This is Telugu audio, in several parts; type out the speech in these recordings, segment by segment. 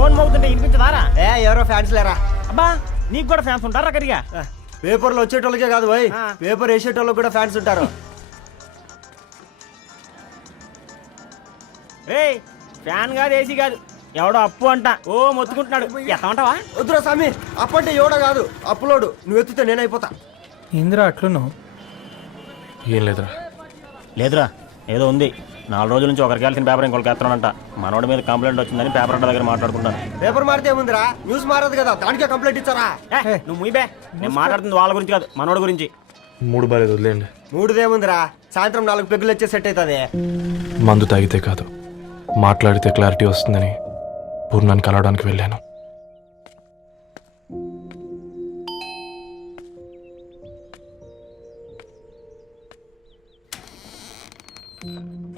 ఫోన్ మోగుతుంటే వినిపించదారా? ఎవరో ఫ్యాన్స్ లేరా? అబ్బా నీకు కూడా ఫ్యాన్స్ ఉంటారా కరిగా? పేపర్లో వచ్చేటోళ్ళకే కాదు భయ్, పేపర్ వేసేటోళ్ళకి కూడా ఫ్యాన్స్ ఉంటారు. రే ఫ్యాన్ కాదు, ఏసీ కాదు, ఎవడో అప్పు అంట ఓ మొత్తుకుంటున్నాడు. ఎత్తమంటావా? వద్దురా స్వామి, అప్పు అంటే ఎవడో కాదు, అప్పులోడు. నువ్వు ఎత్తుతే నేనైపోతా. ఏందిరా అట్లున్నావు? ఏం లేదురా. లేదురా, ఏదో ఉంది. 4 రోజుల నుంచి ఒకరికి వెళ్ళిన పేపర్ ఇంకొకరికి ఎత్తనంట. మనోడి మీద కంప్లైంట్ వచ్చిందని పేపర్ అంట దగ్గర మాట్లాడుకుంటాను. పేపర్ మారితే ఏముందిరా, న్యూస్ మారదు కదా, దానికే కంప్లైంట్ ఇచ్చారా? నువ్వు ముయ్యబే, నేను మాట్లాడుతుంది వాళ్ళ గురించి కాదు, మనోడి గురించి. మూడు బాలేదు, వదిలేండి. మూడుదేముందిరా, సాయంత్రం 4 పెగ్గులు వచ్చే సెట్ అవుతుంది. మందు తాగితే కాదు, మాట్లాడితే క్లారిటీ వస్తుందని పూర్ణాన్ని కలవడానికి వెళ్ళాను.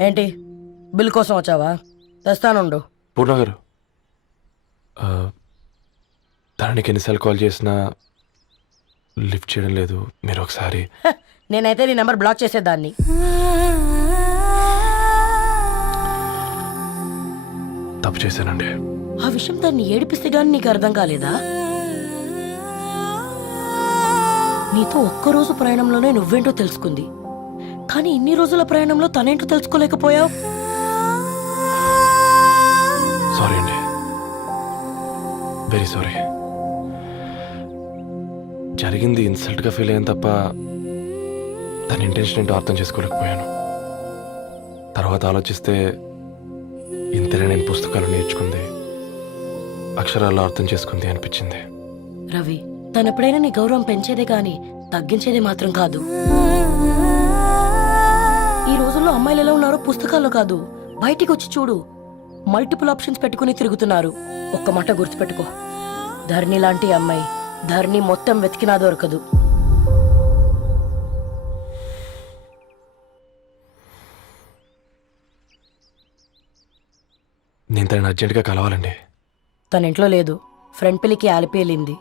ఏంటి బిల్ కోసం వచ్చావా? తెస్తానుండు. పూర్ణ గారు, దానికి ఎన్నిసార్లు కాల్ చేసినా లిఫ్ట్ చేయడం లేదు. మీరు ఒకసారి నేనైతే నీ నెంబర్ బ్లాక్ చేసేదాన్ని. తప్పు చేశానండి. ఆ విషయం దాన్ని ఏడిపిస్తే గానీ నీకు అర్థం కాలేదా? నీతో ఒక్కరోజు ప్రయాణంలోనే నువ్వేంటో తెలుసుకుంది, కానీ ఇన్ని రోజుల ప్రయాణంలో తనేంటో తెలుసుకోలేకపోయావు. సారీ అండి, వెరీ సారీ. జరిగింది ఇన్సల్ట్గా ఫీల్ అయ్యాను తప్ప తన ఇంటెన్షన్ ఏంటో అర్థం చేసుకోలేకపోయాను. తర్వాత ఆలోచిస్తే ఇంతనే నేను పుస్తకాలు నేర్చుకుంది, అక్షరాల్లో అర్థం చేసుకుంది అనిపించింది. రవి, తనెప్పుడైనా నీ గౌరవం పెంచేదే కానీ తగ్గించేదే మాత్రం కాదు. ఈ రోజుల్లో అమ్మాయిలు ఎలా ఉన్నారో పుస్తకాల్లో కాదు, బయటికి వచ్చి చూడు. మల్టిపుల్ ఆప్షన్స్ పెట్టుకుని తిరుగుతున్నారు. ఒక్క మాట గుర్తుపెట్టుకో, ధరణి లాంటి అమ్మాయి ధరణి మొత్తం వెతికినా దొరకదు. నేను తనని అర్జెంటుగా కలవాలండి. తన ఇంట్లో లేదు, ఫ్రెండ్ పెళ్లికి ఆలిపి వెళ్ళింది.